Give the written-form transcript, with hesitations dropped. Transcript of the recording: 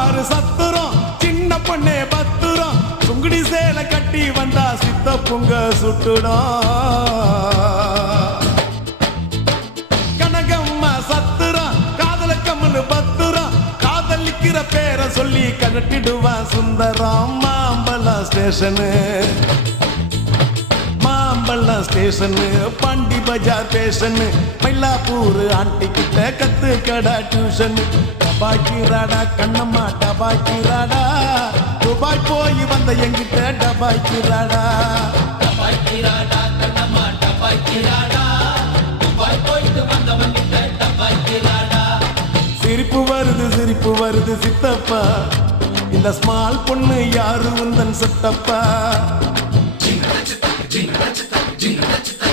பாரு சத்துரம் சின்ன பொண்ணே பத்துரம் சுங்குடி சேலை கட்டி வந்தா சித்த பொங்க சுட்டுடும் கனகம்மா சத்துரம் காதல கம்மனு பத்துரம் காதலிக்கிற பேரை சொல்லி கலட்டிடுவான் சுந்தரம் மாம்பழம் ஸ்டேஷனு மாம்பழம் ஸ்டேஷனு பாண்டி பஜார் ஸ்டேஷனு மயிலாப்பூர் ஆண்டி கிட்ட கத்து கடா டியூஷன் டபாய்க்கிறாடா கண்ணம்மா டபாய்க்கிறாடா துபாய் போய் வந்த எங்கிட்ட டபாய்க்கிறாடா டபாய்க்கிறாடா கண்ணம்மா டபாய்க்கிறாடா துபாய் போயிட்டு வந்தவங்கிட்ட டபாய்க்கிறாடா சிரிப்பு வருது சித்தப்பா இந்த ஸ்மால் பொண்ணு யாரு உந்தன் சித்தப்பா ஜிங்க ரச்சிதா